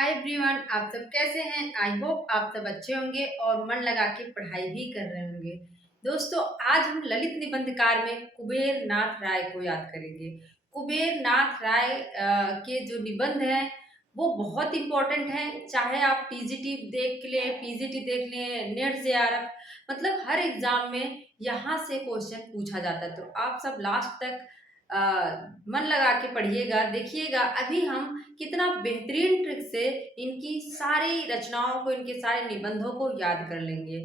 Hi everyone, आप सब कैसे हैं? आई होप आप सब अच्छे होंगे और मन लगा के पढ़ाई भी कर रहे होंगे। दोस्तों, आज हम ललित निबंधकार में कुबेर नाथ राय को याद करेंगे। कुबेर नाथ राय के जो निबंध हैं वो बहुत इंपॉर्टेंट हैं। चाहे आप पीजीटी देख लें, पीजीटी देख लें, नेट जेआरएफ, मतलब हर एग्जाम में यहाँ से क्वेश्चन पूछा जाता है। तो आप सब लास्ट तक अ, मन लगा के पढ़िएगा, देखिएगा। अभी हम कितना बेहतरीन ट्रिक से इनकी सारी रचनाओं को, इनके सारे निबंधों को याद कर लेंगे।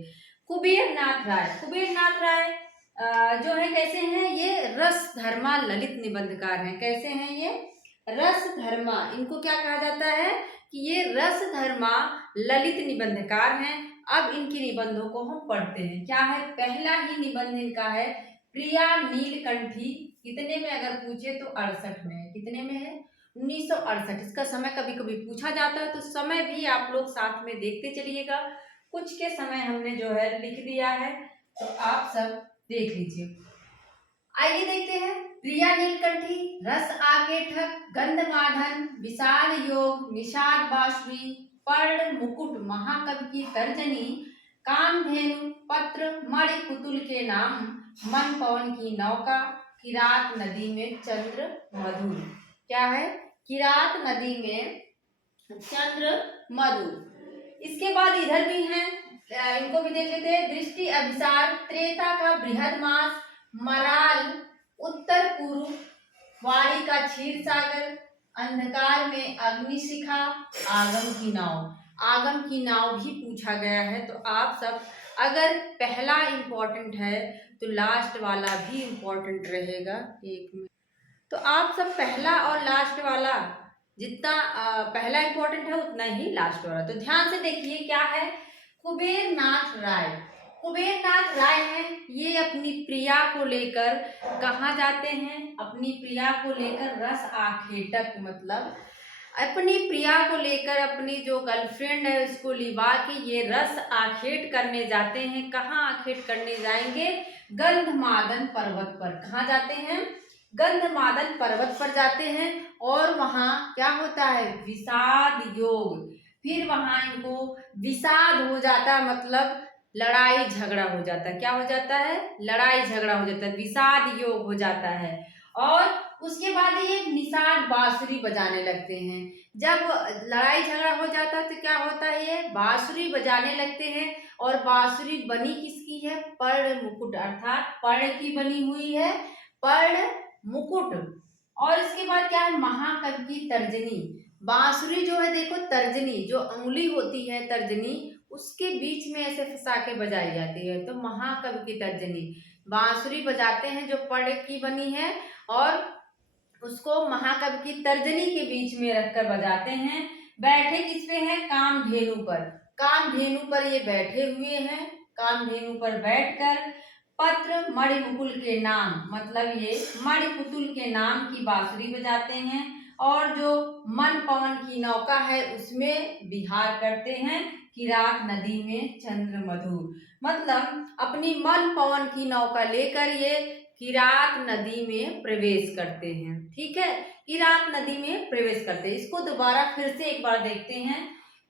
कुबेर नाथ राय जो है कैसे हैं? ये रस धर्मा ललित निबंधकार हैं। कैसे हैं ये? रस धर्मा। इनको क्या कहा जाता है कि ये रस धर्मा ललित निबंधकार हैं। अब इनके निबंधों को हम पढ़ते हैं। क्या है? पहला ही निबंध इनका है प्रिया नीलकंठी। कितने में अगर पूछे तो 68 में है। कितने में है? 1968। इसका समय कभी कभी पूछा जाता है, तो समय भी आप लोग साथ में देखते चलिएगा। कुछ के समय हमने जो है लिख दिया है, तो आप सब देख लीजिए। आइए देखते हैं। प्रिया नीलकंठी, रस आकेठक, गंधमादन, विशाल योग, निषाद बांसुरी, पर्ण मुकुट, महाकवि की तर्जनी, कामधेनु, पत्र, मणि पुतुल के नाम, मन पवन की नौका, किरात नदी में चंद्र मधुर। क्या है? किरात नदी में चंद्र मधुर। इसके बाद इधर भी हैं, इनको भी देख लेते हैं। दृष्टि अभिसार, त्रेता का बृहद मास, मराल, उत्तर पूर्व, वाणी का क्षीर सागर, अंधकार में अग्निशिखा, आगम की नाव। आगम की नाव भी पूछा गया है। तो आप सब, अगर पहला इंपॉर्टेंट है तो लास्ट वाला भी इंपॉर्टेंट रहेगा। एक मिनट। तो आप सब पहला और लास्ट वाला, जितना पहला इंपॉर्टेंट है उतना ही लास्ट वाला। तो ध्यान से देखिए क्या है। कुबेर नाथ राय, कुबेर नाथ राय हैं। ये अपनी प्रिया को लेकर कहाँ जाते हैं? अपनी प्रिया को लेकर रस आखेटक, मतलब अपनी प्रिया को लेकर, अपनी जो गर्लफ्रेंड है उसको लिवा के ये रस आखेट करने जाते हैं। कहाँ आखेट करने जाएंगे? गंधमादन पर्वत पर। कहाँ जाते हैं? गंधमादन पर्वत पर जाते हैं। और वहाँ क्या होता है? विषाद योग। फिर वहाँ इनको विषाद हो जाता है, मतलब लड़ाई झगड़ा हो जाता है। क्या हो जाता है? लड़ाई झगड़ा हो जाता है, विषाद योग हो जाता है। और उसके बाद ये निषाद बांसुरी बजाने लगते हैं। जब लड़ाई झगड़ा हो जाता है तो क्या होता है? ये बांसुरी बजाने लगते हैं। और बांसुरी बनी किसकी है? पर्ण मुकुट, अर्थात पर्ण की बनी हुई है, पर्ण मुकुट। और इसके बाद क्या है? महाकवि की तर्जनी। बांसुरी जो है, देखो तर्जनी जो उंगली होती है, तर्जनी उसके बीच में ऐसे फंसा के बजाई जाती है। तो महाकवि की तर्जनी, बांसुरी बजाते हैं जो पर्ण की बनी है, और उसको महाकवि की तर्जनी के बीच में रखकर बजाते हैं। बैठे किस पे हैं? कामधेनु पर। कामधेनु पर ये बैठे हुए हैं। कामधेनु पर बैठकर पत्र मणिपुतुल के नाम, मतलब ये मणिपुतुल के नाम की बांसुरी बजाते हैं। और जो मन पवन की नौका है उसमें विहार करते हैं। किरात नदी में चंद्र मधुर, मतलब अपनी मन पवन की नौका लेकर ये किरात नदी में प्रवेश करते हैं। ठीक है, किरात नदी में प्रवेश करते हैं। इसको दोबारा फिर से एक बार देखते हैं।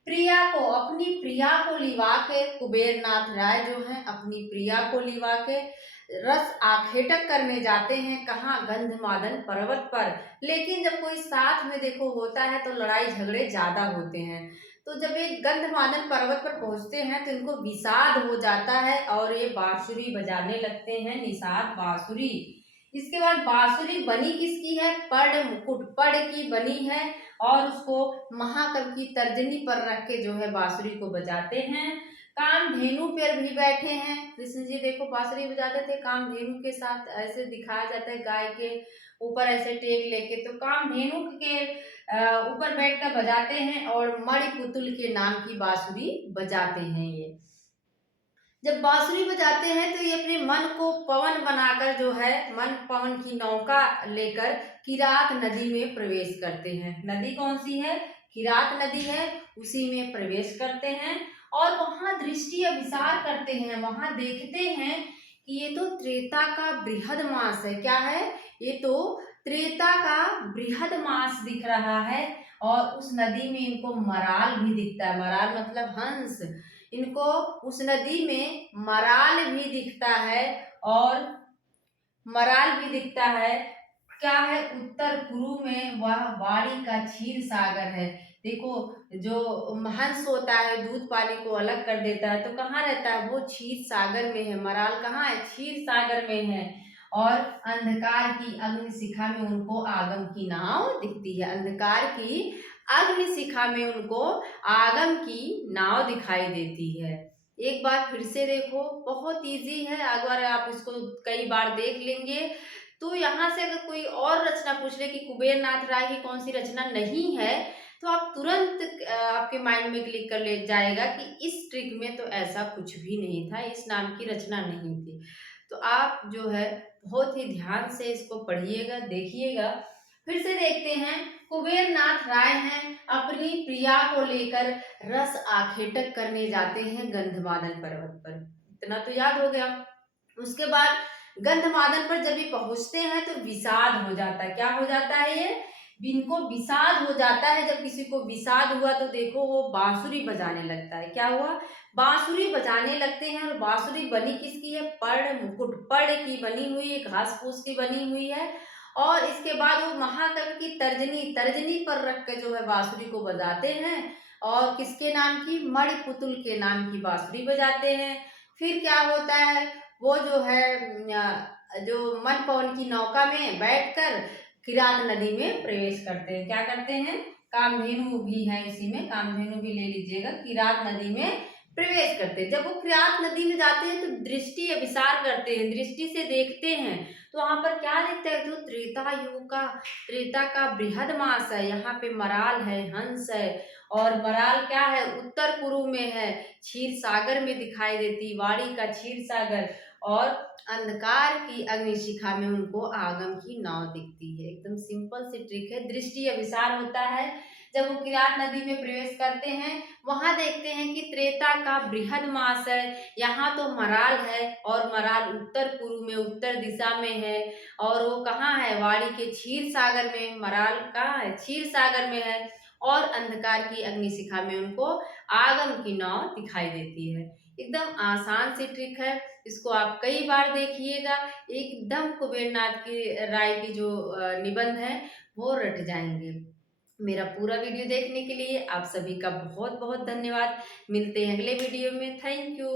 प्रिया को, अपनी प्रिया को लिवा के, कुबेर नाथ राय जो हैं अपनी प्रिया को लिवा के रस आखेटक करने जाते हैं। कहाँ? गंधमादन पर्वत पर। लेकिन जब कोई साथ में देखो होता है तो लड़ाई झगड़े ज्यादा होते हैं। तो जब ये गंधमादन पर्वत पर पहुंचते हैं तो इनको विषाद हो जाता है और ये बांसुरी बजाने लगते हैं, निषाद बांसुरी। इसके बाद बांसुरी बनी किसकी है? पर्ण मुकुट, पर्ण की बनी है। और उसको महाकवि की तर्जनी पर रख के जो है बांसुरी को बजाते हैं। कामधेनु पर भी बैठे हैं। कृष्ण जी देखो बांसुरी बजाते थे, कामधेनु के साथ ऐसे दिखाया जाता है, गाय के ऊपर ऐसे टेक लेके। तो कामधेनु के ऊपर बैठकर बजाते हैं और मणिपुतुल के नाम की बांसुरी बजाते हैं। ये जब बांसुरी बजाते हैं तो ये अपने मन को पवन बनाकर जो है, मन पवन की नौका लेकर किरात नदी में प्रवेश करते हैं। नदी कौन सी है? किरात नदी है, उसी में प्रवेश करते हैं। और वहां दृष्टि अभिसार करते हैं। वहां देखते हैं कि ये तो त्रेता का बृहद मास है। क्या है? ये तो त्रेता का बृहद मास दिख रहा है। और उस नदी में इनको मराल भी दिखता है। मराल मतलब हंस। इनको उस नदी में मराल भी दिखता है और मराल भी दिखता है। क्या है, उत्तर पूर्व में वह वाणी का क्षीर सागर है। देखो, जो हंस होता है दूध पानी को अलग कर देता है, तो कहाँ रहता है वो, क्षीर सागर में है। मराल कहाँ है, क्षीर सागर में है। और अंधकार की अग्नि शिखा में उनको आगम की नाव दिखती है। अंधकार की अग्नि शिखा में उनको आगम की नाव दिखाई देती है। एक बार फिर से देखो, बहुत इजी है। अगर आप इसको कई बार देख लेंगे तो यहाँ से अगर कोई और रचना पूछ ले कि कुबेर नाथ राय की कौन सी रचना नहीं है, तो आप तुरंत आपके माइंड में क्लिक कर ले जाएगा कि इस ट्रिक में तो ऐसा कुछ भी नहीं था, इस नाम की रचना नहीं थी। तो आप जो है बहुत ही ध्यान से इसको पढ़िएगा, देखिएगा। फिर से देखते हैं, कुबेर नाथ राय हैं अपनी प्रिया को लेकर रस आखेटक करने जाते हैं गंधमादन पर्वत पर। इतना तो याद हो गया। उसके बाद गंधमादन पर जब ये पहुंचते हैं तो विषाद हो जाता है। क्या हो जाता है ये, इनको विषाद हो जाता है। जब किसी को विषाद हुआ तो देखो वो बांसुरी बजाने लगता है। क्या हुआ, बांसुरी बजाने लगते हैं। और बांसुरी बनी किसकी है, पर्ण मुकुट, पर्ण की बनी हुई है, घास फूस की बनी हुई है। और इसके बाद वो महाकवि की तर्जनी, तर्जनी पर रख के जो है बांसुरी को बजाते हैं। और किसके नाम की, मणिपुतुल के नाम की बांसुरी बजाते हैं। फिर क्या होता है, वो जो है जो मन पवन की नौका में बैठकर किरात नदी में प्रवेश करते हैं। क्या करते हैं, कामधेनु भी है इसी में, कामधेनु भी ले लीजिएगा। किरात नदी में प्रवेश करते हैं। जब वो किरात नदी में जाते हैं तो दृष्टि अभिसार करते हैं, दृष्टि से देखते हैं। तो वहां पर क्या देखते हैं, जो त्रेता युग का, त्रेता का बृहद मास है। यहाँ पे मराल है, हंस है। और मराल क्या है, उत्तर पूर्व में है, क्षीर सागर में दिखाई देती, वाड़ी का क्षीर सागर। और अंधकार की अग्निशिखा में उनको आगम की नाव दिखती है। एकदम सिंपल सी ट्रिक है। दृष्टि अभिसार होता है जब वो किरात नदी में प्रवेश करते हैं। वहां देखते हैं कि त्रेता का बृहद मास है। यहाँ तो मराल है और मराल उत्तर पूर्व में, उत्तर दिशा में है। और वो कहाँ है, वाड़ी के क्षीर सागर में। मराल कहाँ है, क्षीर सागर में है। और अंधकार की अग्निशिखा में उनको आगम की नाव दिखाई देती है। एकदम आसान सी ट्रिक है, इसको आप कई बार देखिएगा। एकदम कुबेर नाथ की राय की जो निबंध है वो रट जाएंगे। मेरा पूरा वीडियो देखने के लिए आप सभी का बहुत बहुत धन्यवाद। मिलते हैं अगले वीडियो में। Thank you.